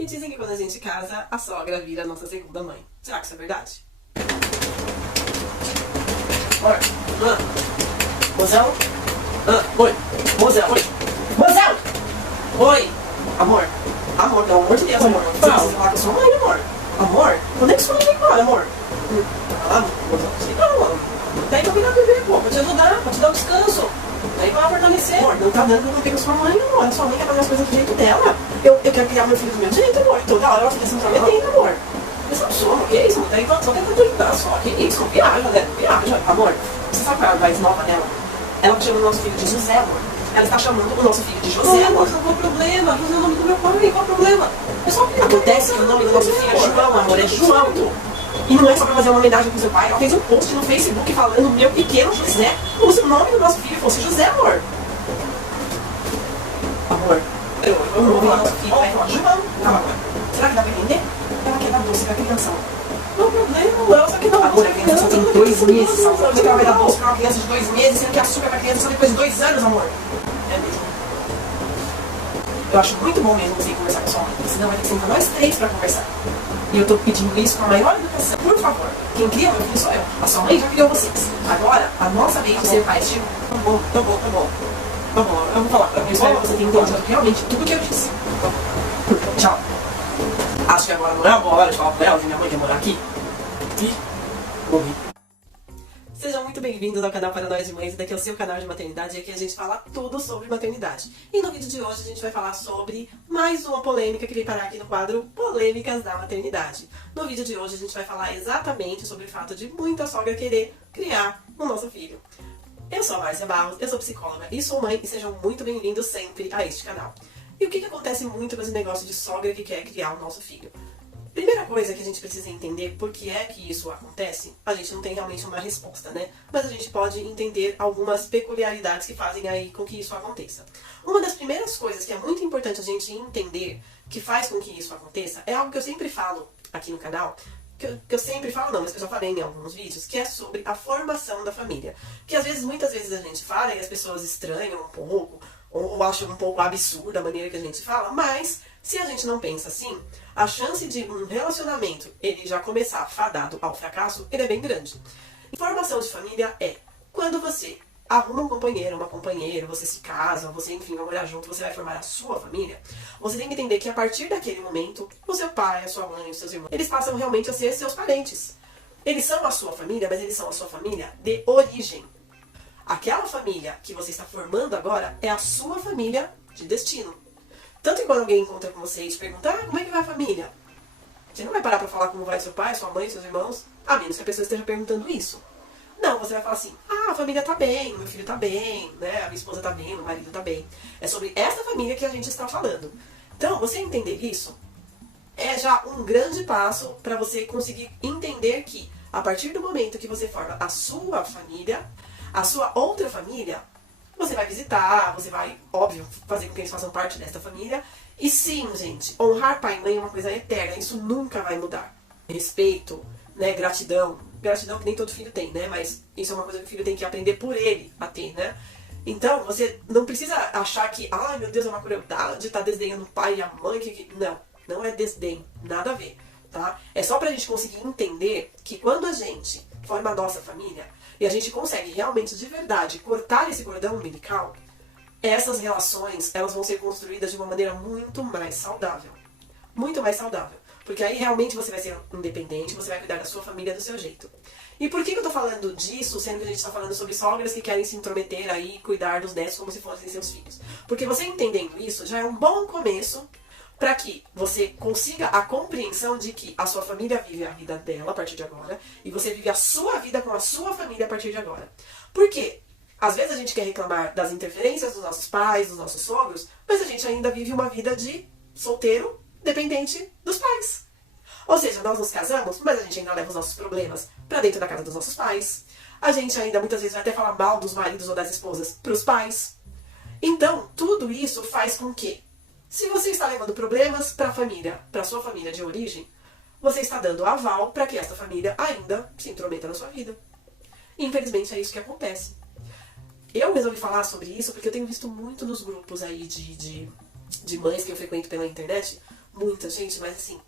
E dizem que quando a gente casa, a sogra vira a nossa segunda mãe. Será que isso é verdade? Oi. Mozão? Oi. Mozão, oi. Mozão! Oi. Amor. Amor, pelo amor de Deus, amor. Você precisa falar com a sua mãe, amor. Amor? Quando é que sua mãe vem embora, amor? Mozão, sei não, amor. Daí que eu vim lá beber, pô. Pra te ajudar, pra te dar um descanso. Daí pra fortalecer. Amor, não tá dando pra eu ter com a sua mãe, amor. A sua mãe quer fazer as coisas do jeito dela. Eu quero criar meu filho do meu jeito, amor. Toda hora ela fica se intrometendo, amor. Mas não sou, amor. Que isso, amor? Daí só tenta te ajudar, só. Que isso, viaja, né? Viaja. Amor, você sabe qual é a mais nova dela? Ela tá chamando o nosso filho de José, amor. Ela está chamando o nosso filho de José, amor. Mas qual o problema? José é o nome do meu pai. Qual o problema? É só que acontece que o nome do nosso filho é João, amor. É João. E não é só pra fazer uma homenagem pro seu pai. Ela fez um post no Facebook falando meu pequeno José, como se o nome do nosso filho fosse José, amor. Amor, eu não vou falar nosso filho, vai falar João. Calma, amor. Será que dá pra entender? Ela quer dar doce pra criança, amor. Não problema, ela só quer dar doce. Amor, a criança só tem 2 meses, amor. Você que ela vai dar doce pra uma criança de 2 meses, sendo que açúcar pra criança só depois de 2 anos, amor. É mesmo. Eu acho muito bom mesmo você conversar com a sua mãe, senão vai ter que ser nós 3 pra conversar. E eu tô pedindo isso com a maior educação. Por favor, quem cria meu filho sou eu. A sua mãe já criou vocês. Agora, a nossa vez de ser pais, tipo, tá bom. Eu vou falar. Eu espero que você tenha entendido realmente tudo que eu disse. Tchau. Acho que agora não é a boa hora de falar pra ela que minha mãe quer morar aqui. E morri. Sejam muito bem-vindos ao canal Para Nós de Mães, daqui é o seu canal de maternidade, e aqui a gente fala tudo sobre maternidade. E no vídeo de hoje a gente vai falar sobre mais uma polêmica que veio parar aqui no quadro Polêmicas da Maternidade. No vídeo de hoje a gente vai falar exatamente sobre o fato de muita sogra querer criar o nosso filho. Eu sou a Márcia Barros, eu sou psicóloga e sou mãe, e sejam muito bem-vindos sempre a este canal. E o que acontece muito com esse negócio de sogra que quer criar o nosso filho? Primeira coisa que a gente precisa entender por que é que isso acontece, a gente não tem realmente uma resposta, né? Mas a gente pode entender algumas peculiaridades que fazem aí com que isso aconteça. Uma das primeiras coisas que é muito importante a gente entender que faz com que isso aconteça é algo que eu sempre falo aqui no canal, que eu sempre falo não, mas que eu já falei em alguns vídeos, que é sobre a formação da família. Que às vezes, muitas vezes a gente fala e as pessoas estranham um pouco, ou acham um pouco absurda a maneira que a gente fala, mas se a gente não pensa assim, a chance de um relacionamento ele já começar fadado ao fracasso, ele é bem grande. Formação de família é quando você arruma um companheiro, uma companheira, você se casa, você enfim vai morar junto, você vai formar a sua família, você tem que entender que a partir daquele momento, o seu pai, a sua mãe, os seus irmãos, eles passam realmente a ser seus parentes. Eles são a sua família, mas eles são a sua família de origem. Aquela família que você está formando agora é a sua família de destino. Tanto que quando alguém encontra com você e te pergunta, como é que vai a família? Você não vai parar pra falar como vai seu pai, sua mãe, seus irmãos, a menos que a pessoa esteja perguntando isso. Não, você vai falar assim, a família tá bem, meu filho tá bem, né, a minha esposa tá bem, meu marido tá bem. É sobre essa família que a gente está falando. Então, você entender isso é já um grande passo para você conseguir entender que, a partir do momento que você forma a sua família, a sua outra família, você vai visitar, você vai, óbvio, fazer com que eles façam parte dessa família. E sim, gente, honrar pai e mãe é uma coisa eterna, isso nunca vai mudar. Respeito, né, gratidão que nem todo filho tem, né, mas isso é uma coisa que o filho tem que aprender por ele a ter, né. Então, você não precisa achar que, ai meu Deus, é uma crueldade estar desdenhando o pai e a mãe, não é desdém, nada a ver, tá. É só pra gente conseguir entender que quando a gente forma a nossa família, e a gente consegue realmente, de verdade, cortar esse cordão umbilical, essas relações, elas vão ser construídas de uma maneira muito mais saudável. Muito mais saudável. Porque aí realmente você vai ser independente, você vai cuidar da sua família do seu jeito. E por que eu tô falando disso, sendo que a gente tá falando sobre sogras que querem se intrometer aí e cuidar dos netos como se fossem seus filhos? Porque você entendendo isso já é um bom começo para que você consiga a compreensão de que a sua família vive a vida dela a partir de agora e você vive a sua vida com a sua família a partir de agora. Por quê? Às vezes a gente quer reclamar das interferências dos nossos pais, dos nossos sogros, mas a gente ainda vive uma vida de solteiro dependente dos pais. Ou seja, nós nos casamos, mas a gente ainda leva os nossos problemas para dentro da casa dos nossos pais. A gente ainda muitas vezes vai até falar mal dos maridos ou das esposas para os pais. Então, tudo isso faz com que, se você está levando problemas para a família, para sua família de origem, você está dando aval para que essa família ainda se intrometa na sua vida. E, infelizmente, é isso que acontece. Eu resolvi falar sobre isso porque eu tenho visto muito nos grupos aí de mães que eu frequento pela internet, muita gente, mas assim,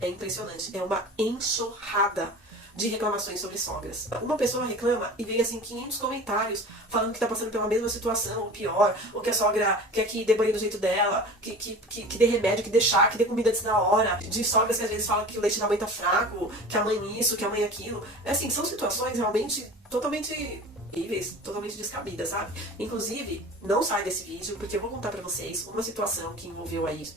é impressionante. É uma enxurrada de reclamações sobre sogras. Uma pessoa reclama e vem assim 500 comentários falando que tá passando pela mesma situação, ou pior, ou que a sogra quer que dê banho do jeito dela, que dê remédio, que dê chá, que dê comida antes da hora. De sogras que às vezes falam que o leite da mãe tá fraco, que a mãe isso, que a mãe aquilo. É assim, são situações realmente totalmente horríveis, totalmente descabidas, sabe? Inclusive, não sai desse vídeo, porque eu vou contar pra vocês uma situação que envolveu aí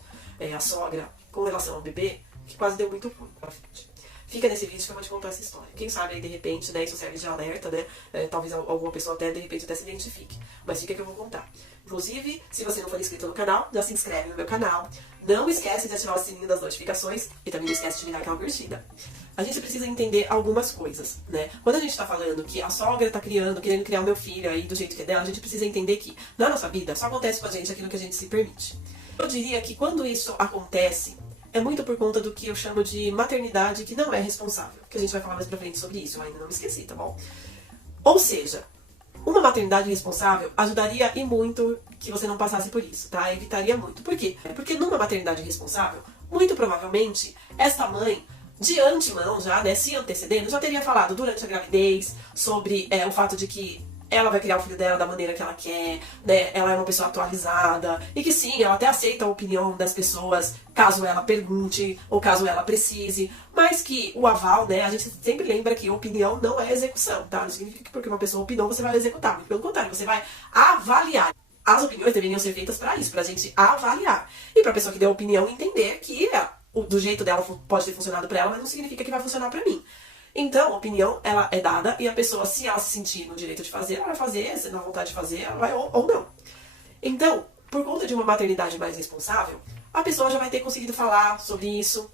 a sogra com relação ao bebê, que quase deu muito ruim pra frente. Fica nesse vídeo que eu vou te contar essa história. Quem sabe aí de repente, né, isso serve de alerta, né? Talvez alguma pessoa até de repente até se identifique. Mas fica que eu vou contar. Inclusive, se você não for inscrito no canal, já se inscreve no meu canal. Não esquece de ativar o sininho das notificações e também não esquece de dar aquela curtida. A gente precisa entender algumas coisas, né? Quando a gente tá falando que a sogra tá querendo criar o meu filho aí do jeito que é dela, a gente precisa entender que na nossa vida só acontece com a gente aquilo que a gente se permite. Eu diria que quando isso acontece, é muito por conta do que eu chamo de maternidade que não é responsável. Que a gente vai falar mais pra frente sobre isso, eu ainda não me esqueci, tá bom? Ou seja, uma maternidade responsável ajudaria e muito que você não passasse por isso, tá? Evitaria muito. Por quê? Porque numa maternidade responsável, muito provavelmente, esta mãe, de antemão já, né, se antecedendo, já teria falado durante a gravidez sobre o fato de que ela vai criar o filho dela da maneira que ela quer, né? Ela é uma pessoa atualizada. E que sim, ela até aceita a opinião das pessoas, caso ela pergunte, ou caso ela precise. Mas que o aval, né? A gente sempre lembra que opinião não é execução, tá? Não significa que porque uma pessoa opinou, você vai executar. Pelo contrário, você vai avaliar. As opiniões deveriam ser feitas pra isso, pra gente avaliar. E pra pessoa que deu a opinião entender que do jeito dela pode ter funcionado pra ela, mas não significa que vai funcionar pra mim. Então, a opinião, ela é dada e a pessoa, se ela se sentir no direito de fazer, ela vai fazer, se na vontade de fazer, ela vai ou não. Então, por conta de uma maternidade mais responsável, a pessoa já vai ter conseguido falar sobre isso.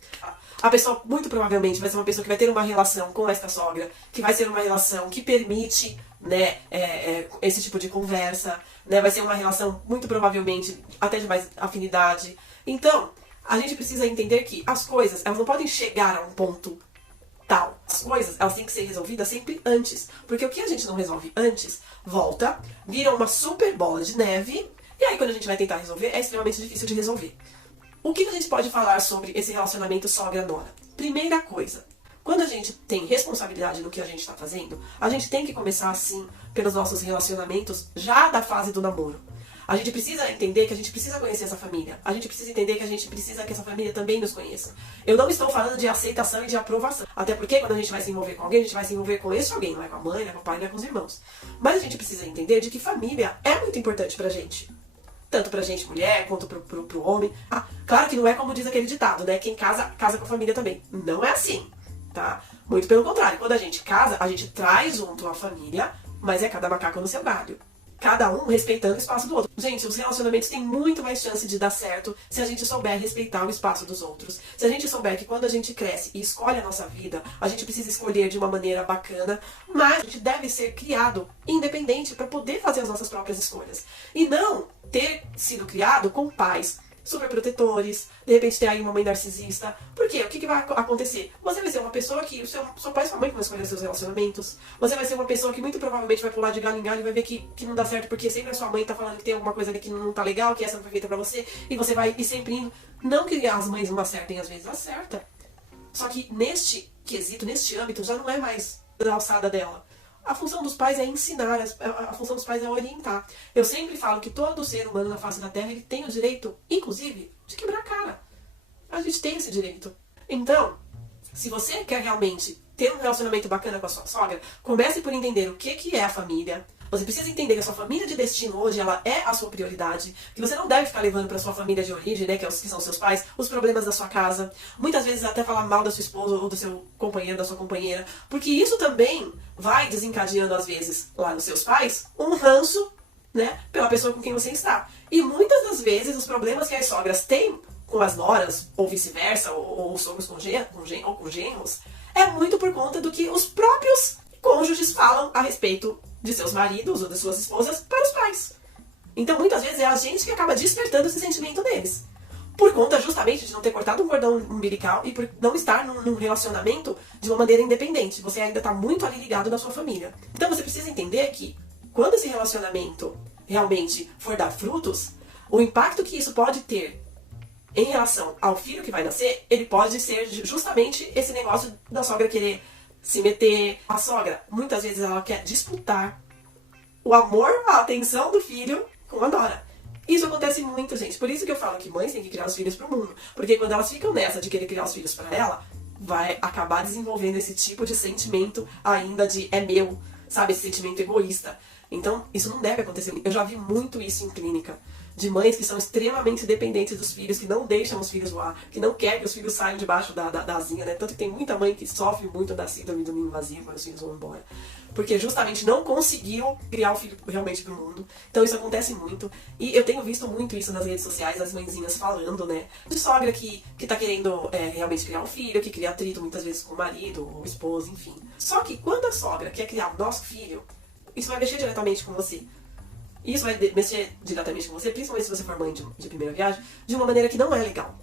A pessoa, muito provavelmente, vai ser uma pessoa que vai ter uma relação com esta sogra, que vai ser uma relação que permite, né, esse tipo de conversa, né, vai ser uma relação, muito provavelmente, até de mais afinidade. Então, a gente precisa entender que as coisas, elas não podem chegar a um ponto tal. As coisas, elas têm que ser resolvidas sempre antes. Porque o que a gente não resolve antes, volta, vira uma super bola de neve, e aí quando a gente vai tentar resolver, é extremamente difícil de resolver. O que a gente pode falar sobre esse relacionamento sogra-nora? Primeira coisa, quando a gente tem responsabilidade no que a gente está fazendo, a gente tem que começar assim, pelos nossos relacionamentos, já da fase do namoro. A gente precisa entender que a gente precisa conhecer essa família. A gente precisa entender que a gente precisa que essa família também nos conheça. Eu não estou falando de aceitação e de aprovação. Até porque quando a gente vai se envolver com alguém, a gente vai se envolver com esse alguém. Não é com a mãe, não é com o pai, não é com os irmãos. Mas a gente precisa entender de que família é muito importante pra gente. Tanto pra gente mulher, quanto pro homem. Claro que não é como diz aquele ditado, né? Quem casa, casa com a família também. Não é assim, tá? Muito pelo contrário. Quando a gente casa, a gente traz junto a família, mas é cada macaco no seu galho. Cada um respeitando o espaço do outro. Gente, os relacionamentos têm muito mais chance de dar certo se a gente souber respeitar o espaço dos outros. Se a gente souber que quando a gente cresce e escolhe a nossa vida, a gente precisa escolher de uma maneira bacana, mas a gente deve ser criado independente para poder fazer as nossas próprias escolhas. E não ter sido criado com pais super protetores, de repente ter aí uma mãe narcisista. Por quê? O que vai acontecer? Você vai ser uma pessoa que o seu pai e sua mãe que vão escolher seus relacionamentos. Você vai ser uma pessoa que muito provavelmente vai pular de galho em galho e vai ver que não dá certo porque sempre a sua mãe tá falando que tem alguma coisa ali que não tá legal, que essa não foi feita pra você, e você vai ir sempre indo. Não que as mães não acertem, às vezes acerta. Só que neste quesito, neste âmbito, já não é mais da alçada dela. A função dos pais é ensinar, a função dos pais é orientar. Eu sempre falo que todo ser humano na face da Terra ele tem o direito, inclusive, de quebrar a cara. A gente tem esse direito. Então, se você quer realmente ter um relacionamento bacana com a sua sogra, comece por entender o que é a família. Você precisa entender que a sua família de destino hoje, ela é a sua prioridade. Que você não deve ficar levando para sua família de origem, né, que são seus pais, os problemas da sua casa. Muitas vezes até falar mal da sua esposa ou do seu companheiro, da sua companheira. Porque isso também vai desencadeando, às vezes, lá nos seus pais, um ranço, né, pela pessoa com quem você está. E muitas das vezes, os problemas que as sogras têm com as noras, ou vice-versa, ou os sogros com genros, é muito por conta do que os próprios cônjuges falam a respeito de seus maridos ou de suas esposas para os pais. Então, muitas vezes, é a gente que acaba despertando esse sentimento deles. Por conta, justamente, de não ter cortado um cordão umbilical e por não estar num relacionamento de uma maneira independente. Você ainda está muito ali ligado na sua família. Então, você precisa entender que, quando esse relacionamento realmente for dar frutos, o impacto que isso pode ter em relação ao filho que vai nascer, ele pode ser justamente esse negócio da sogra querer se meter. A sogra, muitas vezes, ela quer disputar o amor, a atenção do filho com a nora. Isso acontece muito, gente. Por isso que eu falo que mães têm que criar os filhos pro mundo. Porque quando elas ficam nessa de querer criar os filhos pra ela, vai acabar desenvolvendo esse tipo de sentimento ainda de é meu, sabe? Esse sentimento egoísta. Então, isso não deve acontecer. Eu já vi muito isso em clínica. De mães que são extremamente dependentes dos filhos, que não deixam os filhos voar, que não querem que os filhos saiam debaixo da asinha, né? Tanto que tem muita mãe que sofre muito da síndrome do ninho vazio quando os filhos vão embora. Porque justamente não conseguiu criar o filho realmente pro mundo. Então isso acontece muito. E eu tenho visto muito isso nas redes sociais, as mãezinhas falando, né? De sogra que tá querendo realmente criar um filho, que cria atrito muitas vezes com o marido ou esposa, enfim. Só que quando a sogra quer criar o nosso filho, isso vai mexer diretamente com você. Isso vai mexer diretamente com você, principalmente se você for mãe de primeira viagem, de uma maneira que não é legal.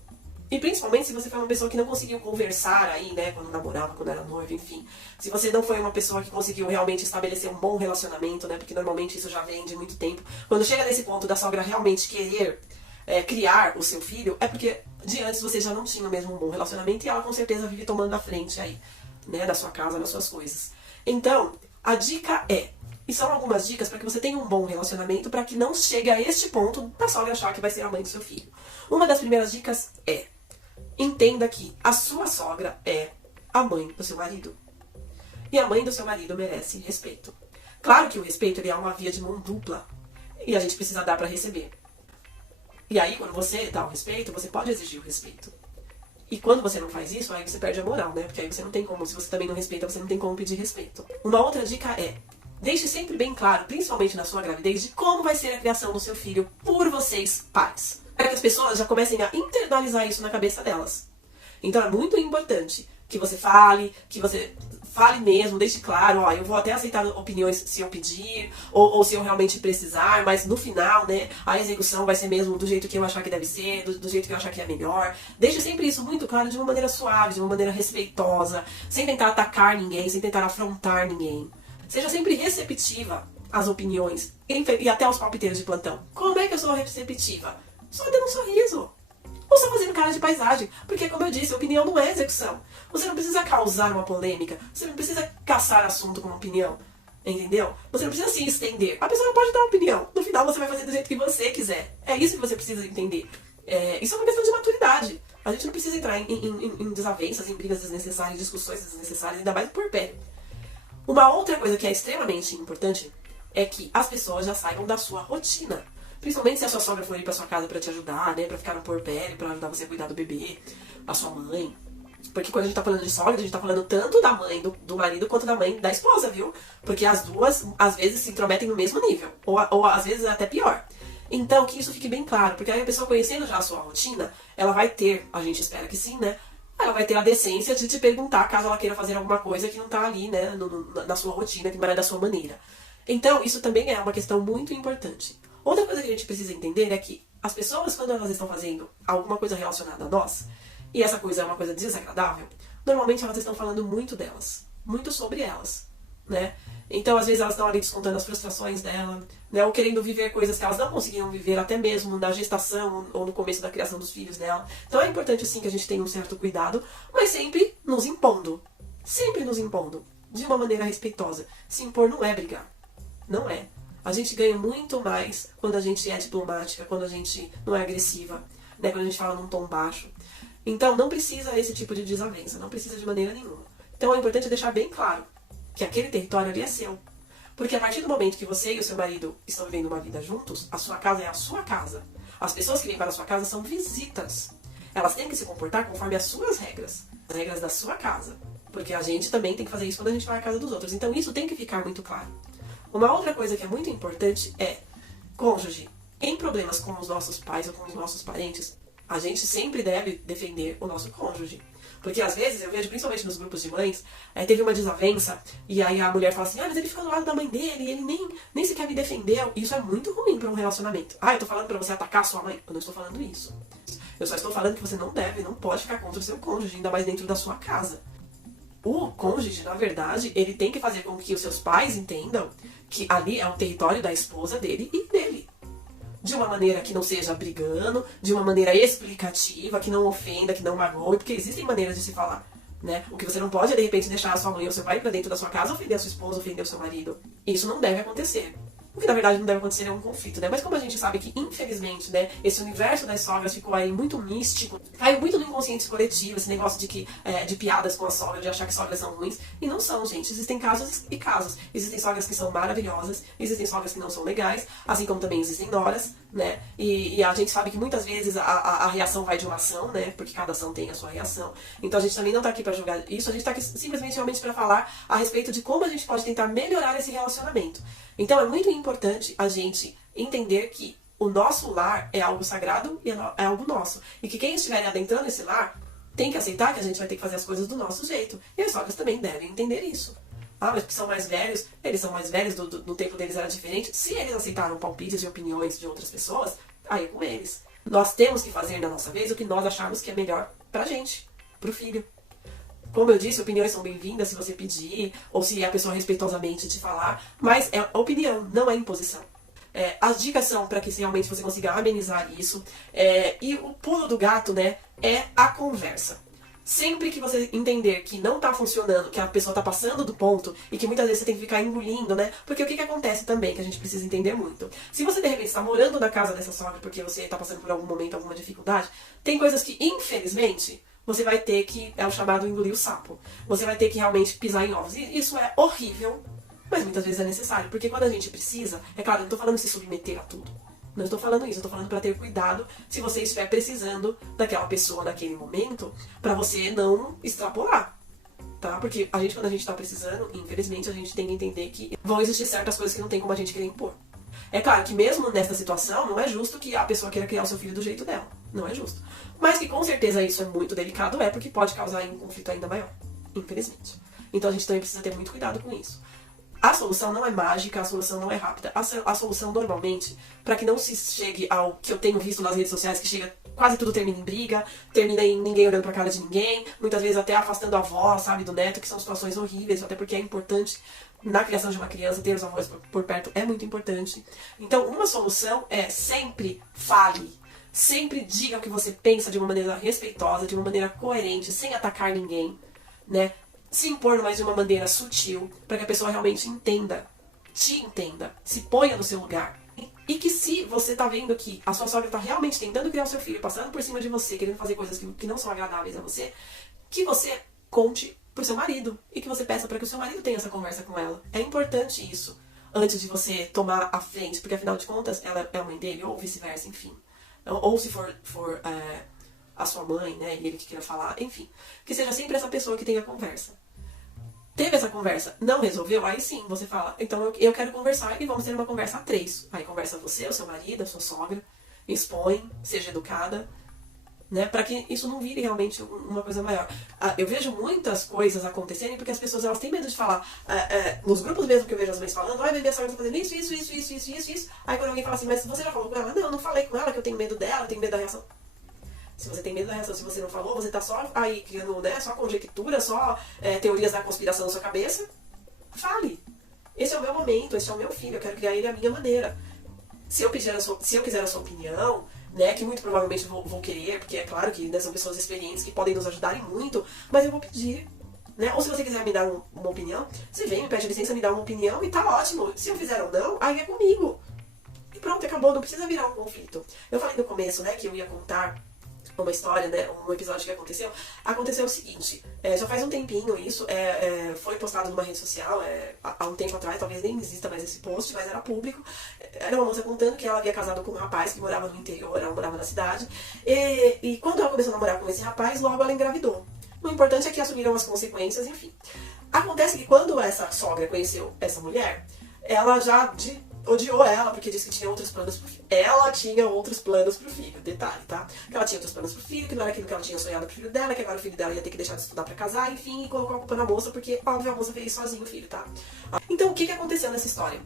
E principalmente se você for uma pessoa que não conseguiu conversar aí, né, quando namorava, quando era noiva, enfim. Se você não foi uma pessoa que conseguiu realmente estabelecer um bom relacionamento, né, porque normalmente isso já vem de muito tempo. Quando chega nesse ponto da sogra realmente querer criar o seu filho, é porque de antes você já não tinha mesmo um bom relacionamento e ela com certeza vive tomando a frente aí, né, da sua casa, das suas coisas. Então, a dica e são algumas dicas para que você tenha um bom relacionamento, para que não chegue a este ponto da sogra achar que vai ser a mãe do seu filho. Uma das primeiras dicas entenda que a sua sogra é a mãe do seu marido. E a mãe do seu marido merece respeito. Claro que o respeito ele é uma via de mão dupla. E a gente precisa dar para receber. E aí, quando você dá o respeito, você pode exigir o respeito. E quando você não faz isso, aí você perde a moral, né? Porque aí você não tem como, se você também não respeita, você não tem como pedir respeito. Uma outra dica deixe sempre bem claro, principalmente na sua gravidez, de como vai ser a criação do seu filho por vocês, pais. Para que as pessoas já comecem a internalizar isso na cabeça delas. Então é muito importante que você fale mesmo, deixe claro, eu vou até aceitar opiniões se eu pedir, ou se eu realmente precisar, mas no final, né, a execução vai ser mesmo do jeito que eu achar que deve ser, do jeito que eu achar que é melhor. Deixe sempre isso muito claro, de uma maneira suave, de uma maneira respeitosa, sem tentar atacar ninguém, sem tentar afrontar ninguém. Seja sempre receptiva às opiniões e até aos palpiteiros de plantão. Como é que eu sou receptiva? Só dando um sorriso. Ou só fazendo cara de paisagem. Porque, como eu disse, opinião não é execução. Você não precisa causar uma polêmica. Você não precisa caçar assunto com uma opinião. Entendeu? Você não precisa se estender. A pessoa não pode dar uma opinião. No final, você vai fazer do jeito que você quiser. É isso que você precisa entender. Isso é uma questão de maturidade. A gente não precisa entrar em desavenças, em brigas desnecessárias, discussões desnecessárias, ainda mais por pé. Uma outra coisa que é extremamente importante é que as pessoas já saibam da sua rotina. Principalmente se a sua sogra for ir pra sua casa pra te ajudar, né? Pra ficar no porpério, pra ajudar você a cuidar do bebê, a sua mãe. Porque quando a gente tá falando de sogra, a gente tá falando tanto da mãe do marido quanto da mãe da esposa, viu? Porque as duas, às vezes, se intrometem no mesmo nível. Ou às vezes até pior. Então, que isso fique bem claro. Porque aí a pessoa conhecendo já a sua rotina, ela vai ter, a gente espera que sim, né? Ela vai ter a decência de te perguntar caso ela queira fazer alguma coisa que não tá ali, né? Na sua rotina, que não é da sua maneira. Então, isso também é uma questão muito importante. Outra coisa que a gente precisa entender é que as pessoas, quando elas estão fazendo alguma coisa relacionada a nós, e essa coisa é uma coisa desagradável, normalmente elas estão falando muito delas, muito sobre elas, né? Então, às vezes, elas estão ali descontando as frustrações dela, né? Ou querendo viver coisas que elas não conseguiram viver até mesmo na gestação ou no começo da criação dos filhos dela. Então, é importante, sim, que a gente tenha um certo cuidado, mas sempre nos impondo. Sempre nos impondo. De uma maneira respeitosa. Se impor não é brigar. Não é. A gente ganha muito mais quando a gente é diplomática, quando a gente não é agressiva, né? Quando a gente fala num tom baixo. Então, não precisa esse tipo de desavença. Não precisa de maneira nenhuma. Então, é importante deixar bem claro que aquele território ali é seu. Porque a partir do momento que você e o seu marido estão vivendo uma vida juntos, a sua casa é a sua casa. As pessoas que vêm para a sua casa são visitas. Elas têm que se comportar conforme as suas regras. As regras da sua casa. Porque a gente também tem que fazer isso quando a gente vai à casa dos outros. Então isso tem que ficar muito claro. Uma outra coisa que é muito importante é cônjuge. Em problemas com os nossos pais ou com os nossos parentes, a gente sempre deve defender o nosso cônjuge. Porque às vezes eu vejo, principalmente nos grupos de mães, teve uma desavença e aí a mulher fala assim, mas ele fica do lado da mãe dele, ele nem sequer me defendeu. Isso é muito ruim para um relacionamento. Eu tô falando para você atacar a sua mãe? Eu não estou falando isso. Eu só estou falando que você não pode ficar contra o seu cônjuge, ainda mais dentro da sua casa. O cônjuge, na verdade, ele tem que fazer com que os seus pais entendam que ali é o território da esposa dele e dele. de uma maneira que não seja brigando, de uma maneira explicativa, que não ofenda, que não magoe, porque existem maneiras de se falar. Né? O que você não pode é, de repente, deixar a sua mãe ou seu pai pra dentro da sua casa, ofender a sua esposa, ofender o seu marido. Isso não deve acontecer. O que, na verdade, não deve acontecer é um conflito, né? Mas como a gente sabe que, infelizmente, né, esse universo das sogras ficou aí muito místico, caiu muito no inconsciente coletivo, esse negócio de que de piadas com a sogra, de achar que sogras são ruins. E não são, gente. Existem casos e casos. Existem sogras que são maravilhosas, existem sogras que não são legais, assim como também existem noras, né? E a gente sabe que muitas vezes a reação vai de uma ação, né? Porque cada ação tem a sua reação. Então a gente também não tá aqui pra julgar isso, a gente tá aqui simplesmente realmente pra falar a respeito de como a gente pode tentar melhorar esse relacionamento. Então é muito importante a gente entender que o nosso lar é algo sagrado e é algo nosso. E que quem estiver adentrando esse lar tem que aceitar que a gente vai ter que fazer as coisas do nosso jeito. E as sogras também devem entender isso. Ah, mas porque são mais velhos, eles são mais velhos, do tempo deles era diferente. Se eles aceitaram palpites e opiniões de outras pessoas, aí é com eles. Nós temos que fazer da nossa vez o que nós acharmos que é melhor pra gente, pro filho. Como eu disse, opiniões são bem-vindas se você pedir, ou se a pessoa respeitosamente te falar, mas é opinião, não é imposição. As dicas são para que realmente você consiga amenizar isso. E o pulo do gato, né, é a conversa. Sempre que você entender que não tá funcionando, que a pessoa tá passando do ponto, e que muitas vezes você tem que ficar engolindo, né? Porque o que acontece também, que a gente precisa entender muito. Se você de repente está morando na casa dessa sogra porque você tá passando por algum momento, alguma dificuldade, tem coisas que, infelizmente, você vai ter que, é o chamado engolir o sapo. Você vai ter que realmente pisar em ovos. E isso é horrível, mas muitas vezes é necessário. Porque quando a gente precisa, é claro, eu não tô falando de se submeter a tudo. Não estou falando isso, eu estou falando para ter cuidado se você estiver precisando daquela pessoa naquele momento, para você não extrapolar, tá? Porque quando a gente está precisando, infelizmente, a gente tem que entender que vão existir certas coisas que não tem como a gente querer impor. É claro que mesmo nessa situação, não é justo que a pessoa queira criar o seu filho do jeito dela. Não é justo. Mas que com certeza isso é muito delicado, porque pode causar um conflito ainda maior, infelizmente. Então a gente também precisa ter muito cuidado com isso. A solução não é mágica, a solução não é rápida. A solução, normalmente, para que não se chegue ao que eu tenho visto nas redes sociais, que chega, quase tudo termina em briga, termina em ninguém olhando pra cara de ninguém, muitas vezes até afastando a avó, sabe, do neto, que são situações horríveis, até porque é importante, na criação de uma criança, ter os avós por perto é muito importante. Então, uma solução é sempre fale. Sempre diga o que você pensa de uma maneira respeitosa, de uma maneira coerente, sem atacar ninguém, né? Se impor, mas de uma maneira sutil, para que a pessoa realmente entenda, te entenda, se ponha no seu lugar. E que se você tá vendo que a sua sogra tá realmente tentando criar o seu filho, passando por cima de você, querendo fazer coisas que não são agradáveis a você, que você conte pro seu marido e que você peça para que o seu marido tenha essa conversa com ela. É importante isso, antes de você tomar a frente, porque afinal de contas ela é a mãe dele, ou vice-versa, enfim. Ou se for a sua mãe, né, e ele que queira falar, enfim. Que seja sempre essa pessoa que tenha a conversa. Teve essa conversa, não resolveu? Aí sim, você fala, então eu quero conversar e vamos ter uma conversa a 3. Aí conversa você, o seu marido, a sua sogra, expõe, seja educada, né? Pra que isso não vire realmente uma coisa maior. Eu vejo muitas coisas acontecerem porque as pessoas elas têm medo de falar. Nos grupos mesmo que eu vejo as mães falando, ai, minha sogra tá fazendo isso. Aí quando alguém fala assim, mas você já falou com ela? Não, eu não falei com ela, que eu tenho medo dela, eu tenho medo da reação. Se você tem medo da reação, se você não falou, você tá só aí criando, né, só conjectura, só teorias da conspiração na sua cabeça. Fale. Esse é o meu momento, esse é o meu filho, eu quero criar ele à minha maneira. Se eu quiser a sua opinião, né, que muito provavelmente vou querer, porque é claro que, né, são pessoas experientes que podem nos ajudarem muito, mas eu vou pedir. Né? Ou se você quiser me dar uma opinião, você vem, me pede licença, me dá uma opinião e tá ótimo. Se eu fizer ou não, aí é comigo. E pronto, acabou, não precisa virar um conflito. Eu falei no começo, né, que eu ia contar uma história, né, um episódio que aconteceu. Aconteceu o seguinte, já faz um tempinho isso, foi postado numa rede social, há um tempo atrás, talvez nem exista mais esse post, mas era público. Era uma moça contando que ela havia casado com um rapaz que morava no interior, ela morava na cidade, e quando ela começou a namorar com esse rapaz, logo ela engravidou. O importante é que assumiram as consequências, enfim. Acontece que quando essa sogra conheceu essa mulher, ela já odiou ela, porque disse que tinha outros planos pro filho. Ela tinha outros planos pro filho, detalhe, tá? Que ela tinha outros planos pro filho, que não era aquilo que ela tinha sonhado pro filho dela, que agora o filho dela ia ter que deixar de estudar pra casar, enfim, e colocou a culpa na moça, porque, óbvio, a moça fez sozinho o filho, tá? Então, o que aconteceu nessa história?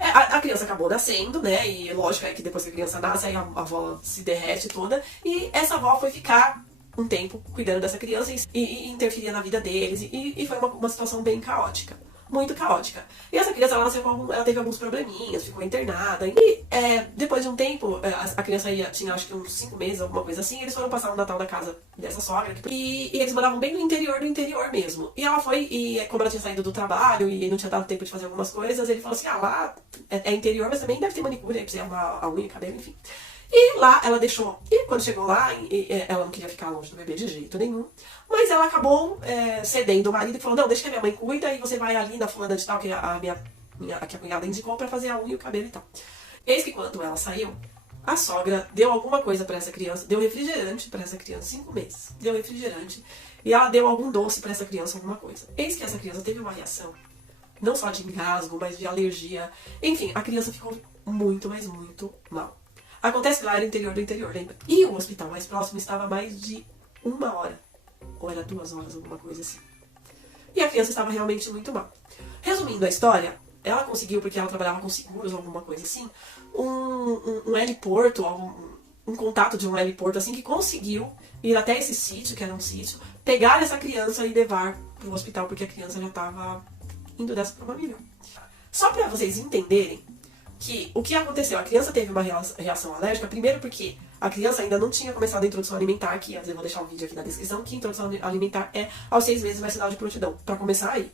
A criança acabou nascendo, né? E lógico é que depois que a criança nasce, aí a avó se derrete toda, e essa avó foi ficar um tempo cuidando dessa criança e interferia na vida deles, e foi uma situação bem caótica. muito caótica. E essa criança, ela teve alguns probleminhas, ficou internada. E depois de um tempo, a criança tinha acho que uns 5 meses, alguma coisa assim, eles foram passar o Natal na casa dessa sogra. E eles moravam bem no interior do interior mesmo. E ela foi, e como ela tinha saído do trabalho e não tinha dado tempo de fazer algumas coisas, ele falou assim, lá é interior, mas também deve ter manicure, aí pra você arrumar a unha, cabelo, enfim. E lá ela deixou, e quando chegou lá, ela não queria ficar longe do bebê de jeito nenhum, mas ela acabou cedendo o marido e falou, não, deixa que a minha mãe cuida e você vai ali na fulana de tal, que que a cunhada indicou pra fazer a unha e o cabelo e tal. Eis que quando ela saiu, a sogra deu alguma coisa pra essa criança, deu refrigerante pra essa criança, 5 meses, deu refrigerante, e ela deu algum doce pra essa criança, alguma coisa. Eis que essa criança teve uma reação, não só de engasgo, mas de alergia, enfim, a criança ficou muito, mas muito mal. Acontece que lá era interior do interior, lembra? E o hospital mais próximo estava a mais de 1 hora. Ou era 2 horas, alguma coisa assim. E a criança estava realmente muito mal. Resumindo a história, ela conseguiu, porque ela trabalhava com seguros, alguma coisa assim, um heliporto, um contato de um heliporto assim, que conseguiu ir até esse sítio, que era um sítio, pegar essa criança e levar para o hospital, porque a criança já estava indo dessa forma melhor. Só para vocês entenderem que o que aconteceu, a criança teve uma reação alérgica, primeiro porque a criança ainda não tinha começado a introdução alimentar, que eu vou deixar um vídeo aqui na descrição, que a introdução alimentar é aos 6 meses mais sinal de prontidão, para começar aí.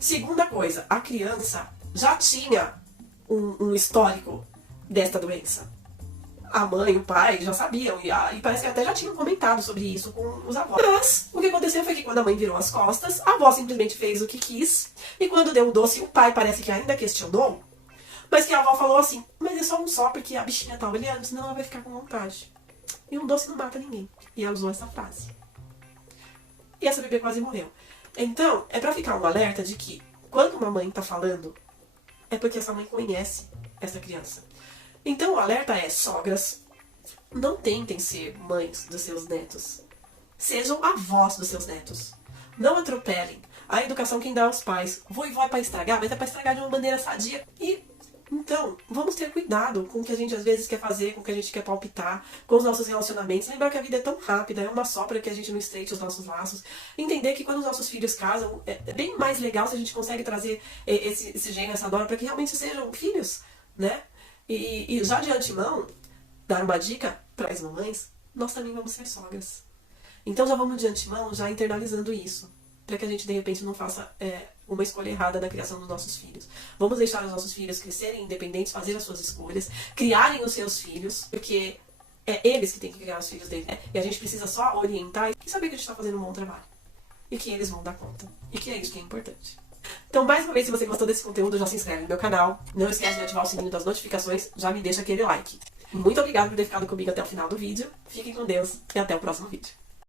Segunda coisa, a criança já tinha um histórico desta doença. A mãe, o pai já sabiam, e parece que até já tinham comentado sobre isso com os avós. Mas o que aconteceu foi que quando a mãe virou as costas, a avó simplesmente fez o que quis, e quando deu o doce, o pai parece que ainda questionou, mas que a avó falou assim, mas é só um só, porque a bichinha tá olhando, senão ela vai ficar com vontade. E um doce não mata ninguém. E ela usou essa frase. E essa bebê quase morreu. Então, é pra ficar um alerta de que, quando uma mãe tá falando, é porque essa mãe conhece essa criança. Então, o alerta é, sogras, não tentem ser mães dos seus netos. Sejam avós dos seus netos. Não atropelem. A educação quem dá aos pais. Vô e vó é pra estragar, mas é pra estragar de uma maneira sadia. Então, vamos ter cuidado com o que a gente às vezes quer fazer, com o que a gente quer palpitar, com os nossos relacionamentos. Lembrar que a vida é tão rápida, é uma só para que a gente não estreite os nossos laços. Entender que quando os nossos filhos casam, é bem mais legal se a gente consegue trazer esse gênio, essa dona, para que realmente sejam filhos, né? E já de antemão, dar uma dica para as mamães, nós também vamos ser sogras. Então já vamos de antemão, já internalizando isso, para que a gente de repente não faça uma escolha errada na criação dos nossos filhos. Vamos deixar os nossos filhos crescerem independentes, fazer as suas escolhas, criarem os seus filhos, porque é eles que têm que criar os filhos deles. E a gente precisa só orientar e saber que a gente está fazendo um bom trabalho. E que eles vão dar conta. E que é isso que é importante. Então, mais uma vez, se você gostou desse conteúdo, já se inscreve no meu canal. Não esquece de ativar o sininho das notificações, já me deixa aquele like. Muito obrigada por ter ficado comigo até o final do vídeo. Fiquem com Deus e até o próximo vídeo.